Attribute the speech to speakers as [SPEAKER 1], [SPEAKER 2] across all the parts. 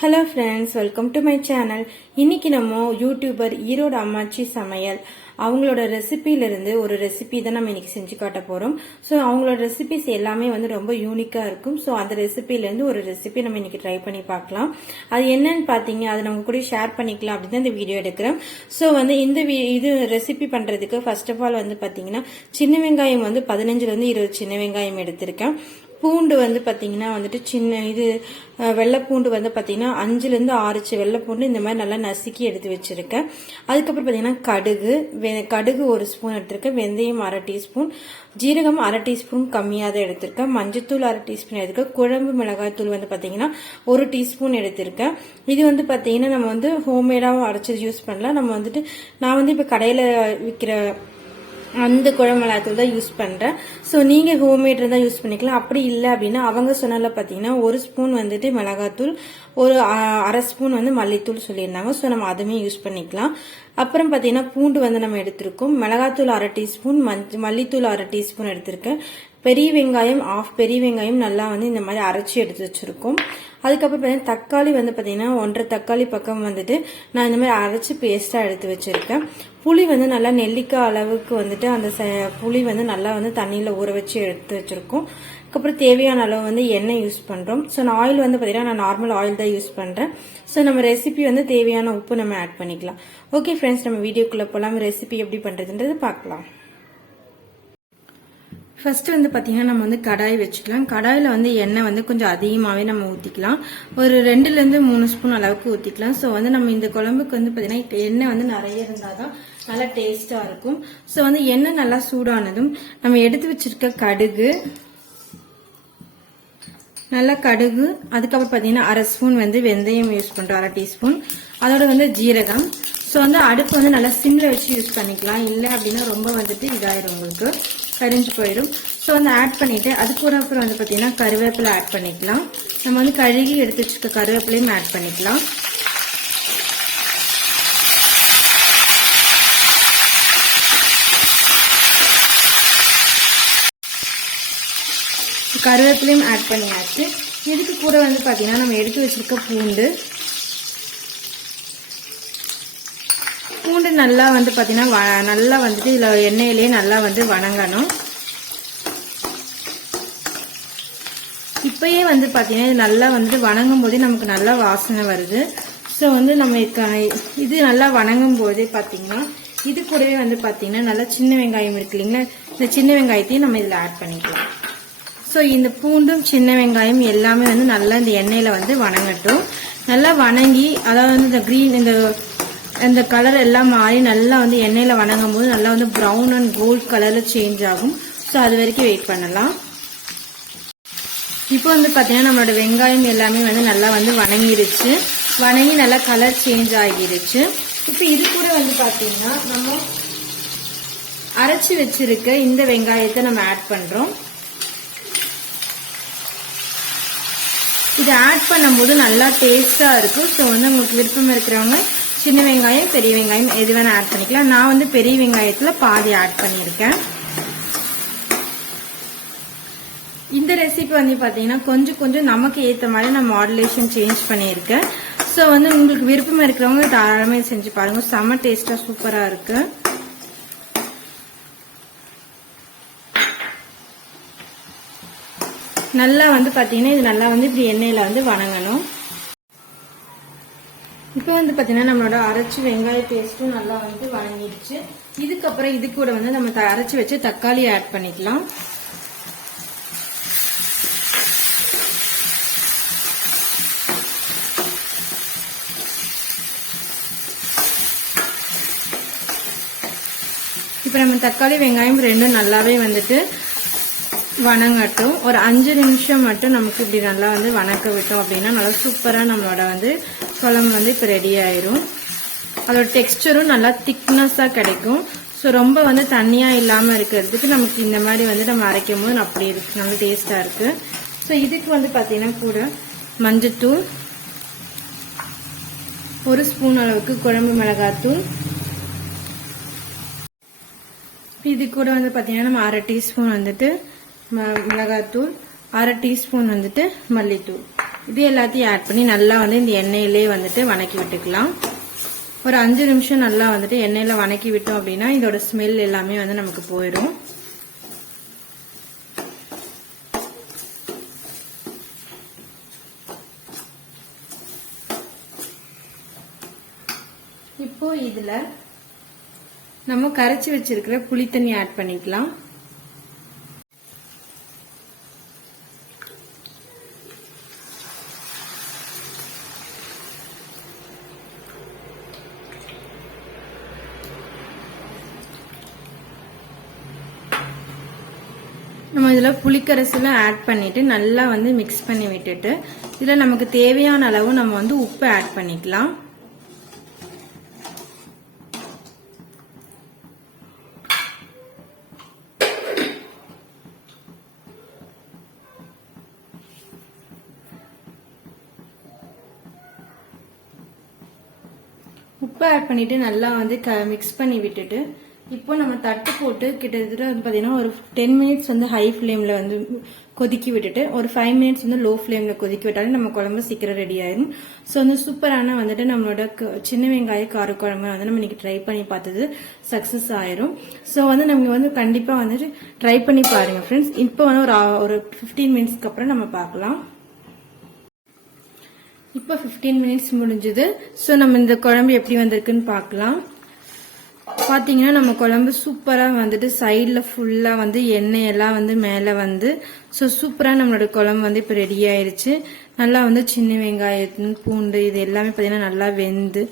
[SPEAKER 1] Hello friends welcome to my channel இன்னைக்கு நம்ம YouTuber Erode அம்மாச்சி சமையல். அவங்களோட ரெசிபியிலிருந்து ஒரு ரெசிபி தான் நம்ம இன்னைக்கு செஞ்சு காட்ட போகிறோம் ஸோ அவங்களோட ரெசிபிஸ் எல்லாமே வந்து ரொம்ப யூனிக்காக இருக்கும். ஸோ அந்த ரெசிபியிலேருந்து ஒரு ரெசிபி நம்ம இன்னைக்கு ட்ரை பண்ணி பார்க்கலாம். அது என்னன்னு பார்த்தீங்க அதை நம்ம கூட ஷேர் பண்ணிக்கலாம் அப்படின்னு தான் இந்த வீடியோ எடுக்கிறேன். ஸோ வந்து இந்த இது ரெசிபி பண்ணுறதுக்கு ஃபர்ஸ்ட் ஆஃப் ஆல் வந்து பார்த்தீங்கன்னா சின்ன வெங்காயம் வந்து பதினஞ்சுலேருந்து இருபது சின்ன வெங்காயம் எடுத்திருக்கேன். பூண்டு வந்து பார்த்தீங்கன்னா வந்துட்டு சின்ன இது வெள்ளைப்பூண்டு வந்து பார்த்தீங்கன்னா அஞ்சுலேருந்து ஆறுச்சு. வெள்ளைப்பூண்டு இந்த மாதிரி நல்லா நசுக்கி எடுத்து வச்சுருக்கேன். அதுக்கப்புறம் பார்த்தீங்கன்னா கடுகு வெ- கடுகு ஒரு ஸ்பூன் எடுத்திருக்கேன். வெந்தயம் அரை டீஸ்பூன். ஜீரகம் அரை டீஸ்பூன் கம்மியாக தான் எடுத்திருக்கேன். மஞ்சத்தூள் அரை டீஸ்பூன் எடுத்திருக்கேன். குழம்பு மிளகாய் தூள் வந்து பார்த்தீங்கன்னா ஒரு டீஸ்பூன் எடுத்திருக்கேன். இது வந்து பார்த்தீங்கன்னா நம்ம வந்து ஹோம்மேடாகவும் அரைச்சது யூஸ் பண்ணலாம். நம்ம வந்துட்டு நான் வந்து இப்போ கடையில் விற்கிற அந்த குழம்பு தான் யூஸ் பண்ணுறேன் ஸோ நீங்கள் ஹோம்மேட் தான் யூஸ் பண்ணிக்கலாம். அப்படி இல்லை அப்படின்னா அவங்க சொன்னதில் பார்த்தீங்கன்னா ஒரு ஸ்பூன் வந்துட்டு மிளகாத்தூள் ஒரு அரை ஸ்பூன் வந்து மல்லித்தூள் சொல்லியிருந்தாங்க. ஸோ நம்ம அதுவுமே யூஸ் பண்ணிக்கலாம். அப்புறம் பார்த்தீங்கன்னா பூண்டு வந்து நம்ம எடுத்திருக்கோம். மிளகாத்தூள் அரை டீஸ்பூன் மஞ்ச மல்லித்தூள் அரை டீஸ்பூன் எடுத்திருக்கேன். பெரிய வெங்காயம் ஆஃப் பெரிய வெங்காயம் நல்லா வந்து இந்த மாதிரி அரைச்சி எடுத்து வச்சிருக்கோம். அதுக்கப்புறம் பார்த்தீங்கன்னா தக்காளி வந்து பார்த்தீங்கன்னா ஒன்றரை தக்காளி பக்கம் வந்துட்டு நான் இந்த மாதிரி அரைச்சி பேஸ்ட்டாக எடுத்து வச்சிருக்கேன். புளி வந்து நல்லா நெல்லிக்காய் அளவுக்கு வந்துட்டு அந்த ச- புளி வந்து நல்லா வந்து தண்ணியில் ஊற வச்சு எடுத்து வச்சிருக்கோம். அதுக்கப்புறம் தேவையான அளவு வந்து எண்ணெய் யூஸ் பண்ணுறோம் ஸோ நான் ஆயில் வந்து பார்த்தீங்கன்னா நான் நார்மல் ஆயில் தான் யூஸ் பண்ணுறேன் ஸோ நம்ம ரெசிபி வந்து தேவையான உப்பு நம்ம ஆட் பண்ணிக்கலாம். ஓகே ஃப்ரெண்ட்ஸ் நம்ம வீடியோக்குள்ளே போகலாம் ரெசிபி எப்படி பண்ணுறதுன்றது பார்க்கலாம். ஃபர்ஸ்ட் வந்து பார்த்தீங்கன்னா நம்ம வந்து கடாய் வச்சுக்கலாம். கடாயில் வந்து எண்ணெய் வந்து கொஞ்சம் அதிகமாகவே நம்ம ஊற்றிக்கலாம் ஒரு ரெண்டுலேருந்து மூணு ஸ்பூன் அளவுக்கு ஊற்றிக்கலாம் ஸோ வந்து நம்ம இந்த குழம்புக்கு வந்து பார்த்தீங்கன்னா எண்ணெய் வந்து நிறைய இருந்தால் தான் நல்லா டேஸ்ட்டாக இருக்கும். ஸோ வந்து எண்ணெய் நல்லா சூடானதும் நம்ம எடுத்து வச்சிருக்க கடுகு நல்லா கடுகு அதுக்கப்புறம் பார்த்தீங்கன்னா அரை ஸ்பூன் வந்து வெந்தயம் யூஸ் பண்ணுறோம் அரை டீஸ்பூன். அதோட வந்து ஜீரகம். ஸோ வந்து அடுப்பு வந்து நல்லா சிம்மில் வச்சு யூஸ் பண்ணிக்கலாம். இல்லை அப்படின்னா ரொம்ப வந்துட்டு இதாயிடும் உங்களுக்கு. கரிஞ்சு போயிடும். ஸோ வந்து ஆட் பண்ணிவிட்டு அதுக்கு அப்புறம் வந்து பார்த்தீங்கன்னா கருவேப்பிலை ஆட் பண்ணிக்கலாம். நம்ம வந்து கழுகி எடுத்து வச்சுக்க கருவேப்பிலையும் ஆட் பண்ணிக்கலாம். கருவேப்பிலையும் ஆட் பண்ணியாச்சு. இதுக்கு கூட வந்து பார்த்தீங்கன்னா நம்ம எடுத்து வச்சுருக்க பூண்டு பூண்டு நல்லா வந்து பார்த்தீங்கன்னா வ- நல்லா வந்துட்டு இதில் எண்ணெயிலேயே நல்லா வந்து வணங்கணும். இப்போயே வந்து பார்த்தீங்கன்னா இது நல்லா வந்துட்டு வணங்கும் போதே நமக்கு நல்லா வாசனை வருது. ஸோ வந்து நம்ம க- இது நல்லா வணங்கும் போதே பார்த்தீங்கன்னா இது கூடவே வந்து பார்த்தீங்கன்னா நல்லா சின்ன வெங்காயம் இருக்கு இல்லைங்களா? இந்த சின்ன வெங்காயத்தையும் நம்ம இதில் ஆட் பண்ணிக்கலாம். ஸோ இந்த பூண்டும் சின்ன வெங்காயம் எல்லாமே வந்து நல்லா இந்த எண்ணெயில் வந்து வணங்கட்டும். நல்லா வணங்கி அதாவது வந்து இந்த க்ரீன் இந்த இந்த கலர் எல்லாம் மாறி நல்லா வந்து எண்ணெயில் வணங்கும் போது நல்லா வந்து ப்ரௌன் அண்ட் கோல்ட் கலரில் சேஞ்ச் ஆகும். ஸோ அது வரைக்கும் வெயிட் பண்ணலாம். இப்போ வந்து பார்த்தீங்கன்னா நம்மளோட வெங்காயம் எல்லாமே வந்து நல்லா வந்து வணங்கிருச்சு. வணங்கி நல்லா கலர் சேஞ்ச் ஆகிருச்சு. இப்போ இது கூட வந்து பார்த்தீங்கன்னா நம்ம அரைச்சி வச்சிருக்க இந்த வெங்காயத்தை நம்ம ஆட் பண்ணுறோம் இது ஆட் பண்ணும்போது நல்லா டேஸ்டாக இருக்கும். ஸோ வந்து உங்களுக்கு விருப்பம் இருக்கிறவங்க சின்ன வெங்காயம் பெரிய வெங்காயம் எது வேணா ஆட் பண்ணிக்கலாம். நான் வந்து பெரிய வெங்காயத்துல பாதி ஆட் பண்ணியிருக்கேன். இந்த ரெசிபி வந்து பார்த்தீங்கன்னா கொஞ்சம் கொஞ்சம் நமக்கு ஏற்ற மாதிரி நான் மாடுலேஷன் சேஞ்ச் பண்ணியிருக்கேன் ஸோ வந்து உங்களுக்கு விருப்பம் இருக்கிறவங்க தாராளமாக செஞ்சு பாருங்க. செம்ம டேஸ்டா சூப்பரா இருக்கு. நல்லா வந்து பார்த்தீங்கன்னா இது நல்லா வந்து இப்படி எண்ணெயில் வந்து வணங்கணும். இப்போ வந்து பார்த்தீங்கன்னா நம்மளோட அரைச்சி வெங்காய பேஸ்ட்டும் நல்லா வந்து வணங்கிடுச்சு இதுக்கப்புறம் இது கூட வந்து நம்ம த- அரைச்சி வச்சு தக்காளி ஆட் பண்ணிக்கலாம். இப்போ நம்ம தக்காளி வெங்காயம் ரெண்டும் நல்லாவே வந்துட்டு வணங்கட்டும். ஒரு அஞ்சு நிமிஷம் மட்டும் நமக்கு இப்படி நல்லா வந்து வணக்க விட்டோம் அப்படின்னா நல்லா சூப்பராக நம்மளோட வந்து குழம்பு வந்து இப்போ ரெடி ஆயிரும். அதோட டெக்ஸ்டரும் நல்லா திக்னஸாக கிடைக்கும். ஸோ ரொம்ப வந்து தண்ணியாக இல்லாமல் இருக்கிறதுக்கு நமக்கு இந்த மாதிரி வந்து நம்ம அரைக்கும் போது அப்படி இருக்கு. நல்ல டேஸ்ட்டாக இருக்கு. ஸோ இதுக்கு வந்து பார்த்தீங்கன்னா கூட மஞ்சத்தூள் ஒரு ஸ்பூன் அளவுக்கு குழம்பு மிளகாத்தூள். இது கூட வந்து பார்த்தீங்கன்னா நம்ம அரை டீஸ்பூன் வந்துட்டு மிளகாத்தூள் அரை டீஸ்பூன் வந்துட்டு மல்லித்தூள். இது எல்லாத்தையும் ஆட் பண்ணி நல்லா வந்து இந்த எண்ணெயிலே வந்துட்டு வணக்கி விட்டுக்கலாம். ஒரு அஞ்சு நிமிஷம் நல்லா வந்துட்டு எண்ணெயில வணக்கி விட்டோம் அப்படின்னா இதோட ஸ்மெல் எல்லாமே வந்து நமக்கு போயிடும். இப்போ இதுல நம்ம கரைச்சி வச்சிருக்கிற புளித்தண்ணி ஆட் பண்ணிக்கலாம். நம்ம இதில் புளிக்கரைசலாம் ஆட் பண்ணிவிட்டு நல்லா வந்து மிக்ஸ் பண்ணி விட்டுட்டு இதில் நமக்கு தேவையான அளவு நம்ம வந்து உப்பு ஆட் பண்ணிக்கலாம். உப்பு ஆட் பண்ணிட்டு நல்லா வந்து க மிக்ஸ் பண்ணி விட்டுட்டு இப்போ நம்ம தட்டு போட்டு கிட்டத்தட்ட வந்து பார்த்தீங்கன்னா ஒரு டென் மினிட்ஸ் வந்து ஹை ஃப்ளேமில் வந்து கொதிக்கி விட்டுட்டு ஒரு ஃபைவ் மினிட்ஸ் வந்து லோ ஃப்ளேமில் கொதிக்கி விட்டாலே நம்ம குழம்பு சீக்கிரம் ரெடி ஆயிடும் ஸோ வந்து சூப்பரான வந்துட்டு நம்மளோட க- சின்ன வெங்காய கார குழம்பு வந்து நம்ம இன்னைக்கு ட்ரை பண்ணி பார்த்தது சக்ஸஸ் ஆயிரும். ஸோ வந்து நம்ம வந்து கண்டிப்பாக வந்துட்டு ட்ரை பண்ணி பாருங்க ஃப்ரெண்ட்ஸ் இப்போ வந்து ஒரு ஒரு ஃபிஃப்டீன் மினிட்ஸ்க்கு அப்புறம் நம்ம பார்க்கலாம். இப்போ 15 மினிட்ஸ் முடிஞ்சது. ஸோ நம்ம இந்த குழம்பு எப்படி வந்திருக்குன்னு பார்க்கலாம். பார்த்தீங்கன்னா நம்ம குழம்பு சூப்பராக வந்துட்டு சைடில் ஃபுல்லாக வந்து எண்ணெய் எல்லாம் வந்து மேலே வந்து ஸோ சூப்பராக நம்மளோட குழம்பு வந்து இப்போ ரெடி ஆயிடுச்சு நல்லா வந்து சின்ன வெங்காயம் பூண்டு இது எல்லாமே பார்த்தீங்கன்னா நல்லா வெந்து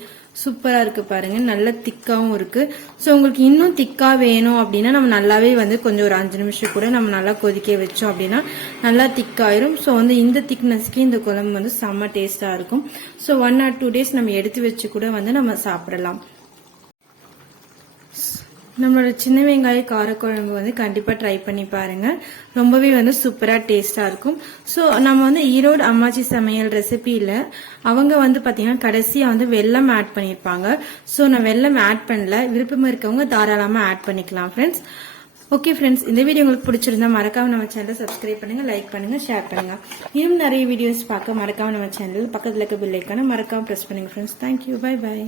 [SPEAKER 1] சூப்பராக இருக்குது பாருங்கள் நல்ல திக்காகவும் இருக்குது ஸோ உங்களுக்கு இன்னும் திக்காக வேணும் அப்படின்னா நம்ம நல்லாவே வந்து கொஞ்சம் ஒரு அஞ்சு நிமிஷம் கூட நம்ம நல்லா கொதிக்க வச்சோம் அப்படின்னா நல்லா திக்காயிரும். ஸோ வந்து இந்த திக்னஸ்க்கு இந்த குழம்பு வந்து செம்ம டேஸ்ட்டாக இருக்கும். So one or two days நம்ம எடுத்து வச்சு கூட வந்து நம்ம சாப்பிடலாம். நம்மளோட சின்ன வெங்காய காரக்குழம்பு வந்து கண்டிப்பாக ட்ரை பண்ணி பாருங்க. ரொம்பவே வந்து சூப்பராக டேஸ்ட்டாக இருக்கும். ஸோ நம்ம வந்து ஈரோடு அம்மாச்சி சமையல் ரெசிபியில் அவங்க வந்து பார்த்தீங்கன்னா கடைசியாக வந்து வெள்ளம் ஆட் பண்ணியிருப்பாங்க ஸோ நான் வெள்ளம் ஆட் பண்ணல. விருப்பம் இருக்கவங்க தாராளமாக ஆட் பண்ணிக்கலாம் ஃப்ரெண்ட்ஸ் ஓகே ஃப்ரெண்ட்ஸ் இந்த வீடியோ உங்களுக்கு பிடிச்சிருந்தா மறக்காம நம்ம சேனலை சப்ஸ்கிரைப் பண்ணுங்க லைக் பண்ணுங்க ஷேர் பண்ணுங்க. இன்னும் நிறைய வீடியோஸ் பார்க்க மறக்காம நம்ம சேனல் பக்கத்தில் இருக்க பில்லைக்கான மறக்காம ப்ரெஸ் பண்ணுங்க ஃப்ரெண்ட்ஸ் தேங்க்யூ பை பை